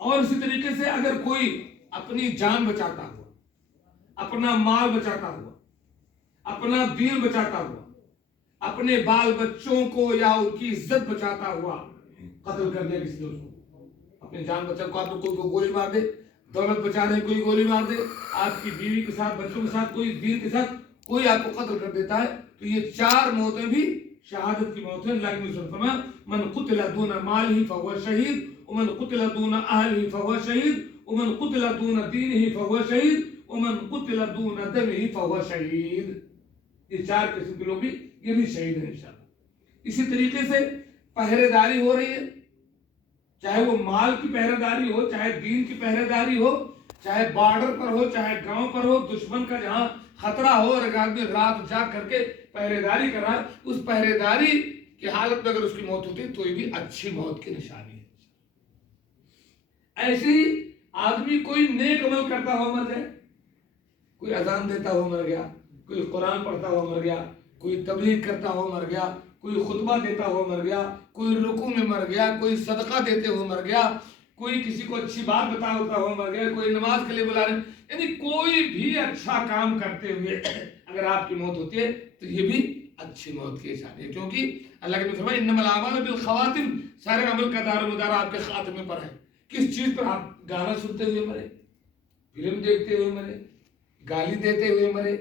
اور اسی طریقے سے اگر کوئی اپنی جان بچاتا ہوا، اپنا مال بچاتا ہوا، اپنا دین بچاتا ہوا، اپنے بال بچوں کو یا ان کی عزت بچاتا ہوا قتل کر دیا کسی دوست کو، اپنی جان بچا کو، آپ کو گولی مار دے، دولت بچا رہے کوئی گولی مار دے، آپ کی بیوی کے ساتھ، بچوں کے ساتھ، کوئی دین کے ساتھ کوئی آپ کو قتل کر دیتا ہے، تو یہ 4 موتیں بھی شہادت کی موت ہے۔ اللہ کے رسول فرمایا من قتل دون مالہ فهو شہید ومن قتل دون اہلہ فهو شہید ومن قتل دون دینہ فهو شہید ومن قتل دون دمہ فهو شہید۔ یہ 4 قسم کے لوگ بھی یہ بھی شہید ہیں انشاءاللہ۔ اسی طریقے سے پہرے داری ہو رہی ہے، چاہے وہ مال کی پہرے داری ہو، چاہے دین کی پہرے داری ہو، چاہے بارڈر پر ہو، چاہے گاؤں پر ہو، دشمن کا جہاں خطرہ ہو اور آدمی رات جاگ کر کے پہرے داری کر رہا ہے، اس پہرے داری کی حالت میں اگر اس کی موت ہوتی تو یہ بھی اچھی موت کی نشانی ہے۔ ایسے ہی آدمی کوئی نیک عمل کرتا ہوا مر جائے، کوئی اذان دیتا ہوا مر گیا، کوئی قرآن پڑھتا ہوا مر گیا، کوئی تبلیغ کرتا ہوا مر گیا، کوئی خطبہ دیتا ہوا مر گیا، کوئی رکوع میں مر گیا، کوئی صدقہ دیتے ہوئے مر گیا، کوئی کسی کو اچھی بات بتاتا ہوا مر گیا، کوئی نماز کے لیے بلا رہے، یعنی کوئی بھی اچھا کام کرتے ہوئے اگر آپ کی موت ہوتی ہے تو یہ بھی اچھی موت کی نشانی ہے، کیونکہ اللہ کے نبی فرمایا انما الاعمال بالخواتم، سارے عمل کا دار و مدار آپ کے خاتمے پر ہے۔ کس چیز پر؟ آپ گانا سنتے ہوئے مرے، فلم دیکھتے ہوئے مرے، گالی دیتے ہوئے مرے،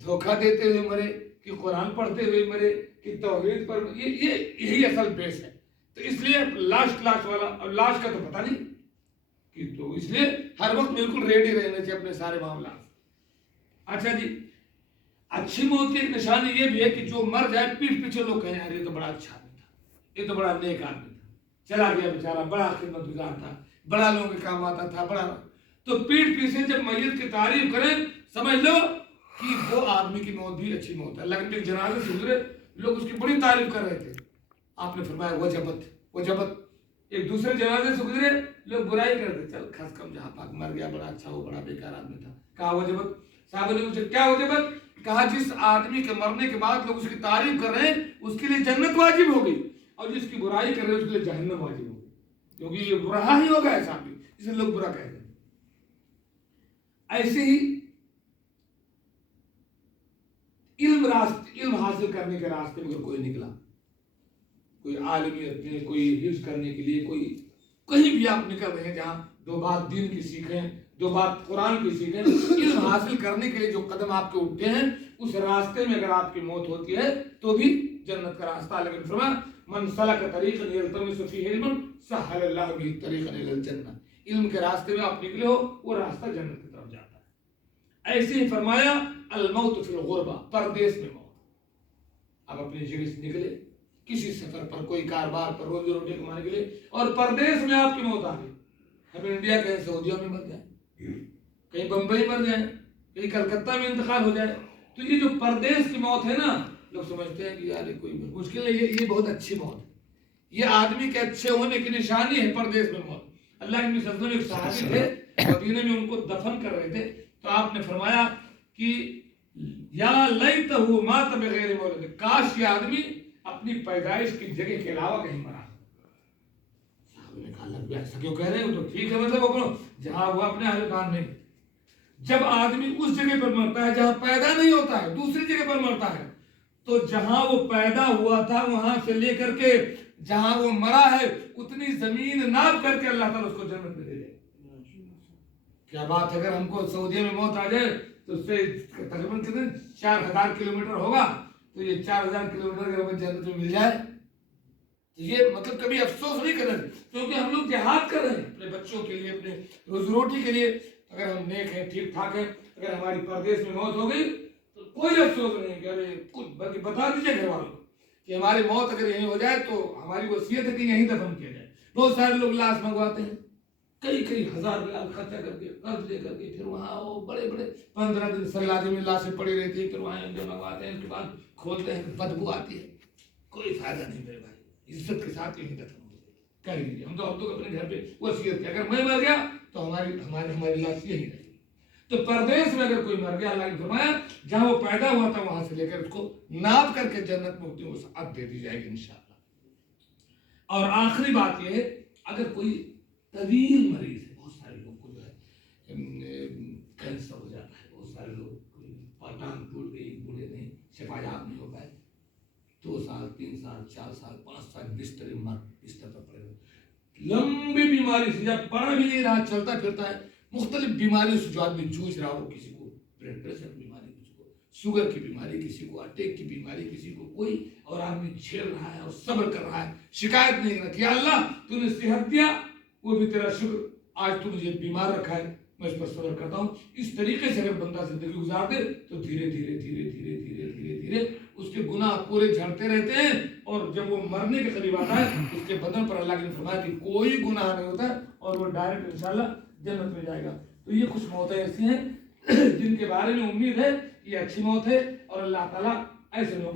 دھوکہ دیتے ہوئے مرے، کہ قرآن پڑھتے ہوئے مرے، کہ توحید پر، یہی اصل بیس ہے۔ تو اس لیے لاش والا، اور لاش کا تو پتہ نہیں کہ، تو اس لیے ہر وقت بالکل ریڈی رہنا چاہیے اپنے سارے معاملات۔ اچھا جی، اچھی موت کی ایک نشانی یہ بھی ہے کہ جو مر جائے پیٹھ پیچھے لوگ کہیں یار یہ تو بڑا اچھا آدمی تھا، یہ تو بڑا نیک آدمی تھا، چلا گیا بیچارہ، بڑا خدمت گزار تھا، بڑا لوگوں کے کام آتا تھا، بڑا، تو پیٹھ پیچھے جب میت کی تعریف کریں سمجھ لو کہ وہ آدمی کی موت بھی اچھی موت ہے۔ اللہ کے نبی جنازے سے گزرے، لوگ اس کی بڑی تعریف کر رہے تھے، آپ نے فرمایا وجبت وجبت۔ ایک دوسرے جنازے سے گزرے، لوگ برائی کرتے، چل کھس کم جہاں پاک، مر گیا بڑا اچھا، وہ بڑا بیکار آدمی تھا۔ کہا وجبت۔ صحابہ نے پوچھا کیا وجبت؟ کہا جس آدمی کے مرنے کے بعد لوگ اس کی تعریف کر رہے ہیں اس کے لیے جنت واجب ہوگی، اور جس کی برائی کر رہے ہیں اس کے لیے جہنم واجب ہوگی، کیونکہ یہ برا ہی ہوگا ایسا بھی جسے لوگ برا کہتے ہیں۔ ایسے ہی علم حاصل کرنے کے راستے میں کوئی نکلا، کوئی عالمیت میں، کوئی حفظ کرنے کے لیے، کوئی کہیں بھی آپ نکل رہے ہیں جہاں 2 بات دین کی سیکھیں، 2 بات قرآن کی سیکھیں، علم حاصل کرنے کے لیے جو قدم آپ کے اٹھتے ہیں اس راستے میں اگر آپ کی موت ہوتی ہے تو بھی جنت کا راستہ۔ اللہ نے فرمایا من سلک طریقا یلتمس فیہ علما سہل اللہ بہ طریقا الی الجنہ، علم کے راستے میں آپ نکلے ہو وہ راستہ جنت کی طرف جاتا ہے۔ ایسے ہی فرمایا الموت فی الغربہ، پردیس میں موت۔ اب اپنی جگہ سے نکلے کسی سفر پر، کوئی کاروبار پر، روزی روٹی کمانے کے لیے، اور پردیس میں آپ کی موت آ گئی، ہمیں انڈیا کہیں سعودیہ میں مر جائے، کہیں بمبئی مر جائے، کہیں کلکتہ میں انتقال ہو جائے، تو یہ جو پردیس کی موت ہے نا، لوگ سمجھتے ہیں کہ یار یہ کوئی مشکل ہے، یہ بہت اچھی موت ہے، یہ آدمی کے اچھے ہونے کی نشانی ہے پردیس میں موت۔ اللہ کے نبی صلی اللہ علیہ وسلم ایک صحابی تھے، مدینے میں ان کو دفن کر رہے تھے، تو آپ نے فرمایا کہ یا لیتہ مات بغیر مولد، کاش یہ آدمی اپنی پیدائش کی جگہ کے علاوہ کہیں مرا۔ صحابہ نے کہا اللہ ایسا کیوں کہہ رہے ہیں؟ تو ٹھیک ہے، مطلب وہ جہاں ہوا اپنے اہل خان میں، جب آدمی اس جگہ پر مرتا ہے جہاں پیدا نہیں ہوتا ہے، دوسری جگہ پر مرتا ہے، تو جہاں وہ پیدا ہوا تھا وہاں سے لے کر کے جہاں وہ مرا ہے اتنی زمین ناپ کر کے اللہ تعالیٰ اس کو جنت میں دے دے۔ کیا بات ہے، اگر ہم کو سعودیہ میں موت آ جائے تو اس سے تقریباً کتنے 4000 کلومیٹر ہوگا، تو یہ 4000 کلومیٹر اگر ہمیں جنت میں مل جائے تو یہ مطلب کبھی افسوس نہیں کرنا، کیونکہ ہم لوگ جہاد کر رہے ہیں اپنے بچوں کے لیے، اپنے روزی روٹی کے لیے۔ اگر ہم نیک ہیں، ٹھیک ٹھاک ہیں، اگر ہماری پردیس میں موت ہو گئی تو کوئی افسوس نہیں کہ ارے کچھ، بلکہ بتا دیجیے گھر والوں کو کہ ہماری موت اگر یہیں ہو جائے تو ہماری وصیت ہے کہ یہیں دفن کیا جائے۔ بہت سارے لوگ لاش منگواتے ہیں، کئی ہزار ریال خرچہ کر کے، قرض لے کر کے، پھر وہاں وہ بڑے 15 دن سلادے میں لاشیں پڑی رہتی ہیں، پھر وہاں منگواتے ہیں، اس کے بعد کھولتے ہیں، بدبو آتی ہے۔ کوئی فائدہ نہیں میرے بھائی، عزت کے ساتھ یہیں دفن ہو جائے، کر لیجیے۔ ہم تو اپنے گھر پہ وصیت ہے، اگر میں مر گیا تو ہماری لاش یہی رہے گی۔ تو پردیس میں اگر کوئی مر گیا، اللہ نے فرمایا جہاں وہ پیدا ہوا تھا وہاں سے لے کر اس کو ناپ کر کے جنت میں ہوتی وسعت دے دی جائے گی انشاءاللہ۔ اور آخری بات یہ ہے، اگر کوئی طویل مریض ہے. بہت سارے لوگ کو جو ہے کینسر ہو جاتا ہے, بہت سارے لوگ ٹانگ ٹوٹ گئی, بوڑھے نہیں, شفا یاب نہیں ہو پائے, 2 سال 3 سال 4 سال 5 سال بستر پر پڑے ہوئے, لمبی بیماری سے جب پڑھ بھی نہیں رہا, چلتا پھرتا ہے, مختلف بیماریوں سے جو آدمی جوجھ رہا ہو, کسی کو بلڈ پریشر کی بیماری, کسی کو شوگر کی بیماری, کسی کو اٹیک کی بیماری, کسی کو کوئی, اور آدمی جھیل رہا ہے اور صبر کر رہا ہے, شکایت نہیں کرتا کہ اللہ تو نے صحت دیا, وہ بھی تیرا شکر, آج تو مجھے بیمار رکھا ہے, میں اس پر صبر کرتا ہوں. اس طریقے سے اگر بندہ زندگی گزار دے تو دھیرے دھیرے دھیرے دھیرے دھیرے دھیرے دھیرے اس کے گناہ پورے جھڑتے رہتے ہیں, اور جب وہ مرنے کے قریب آتا ہے اس کے بدن پر اللہ نے فرمایا کہ کوئی گناہ نہیں ہوتا, اور وہ ڈائریکٹ انشاءاللہ جنت میں جائے گا. تو یہ کچھ موتیں ایسی ہیں جن کے بارے میں امید ہے یہ اچھی موت ہے, اور اللہ تعالیٰ ایسے لوگ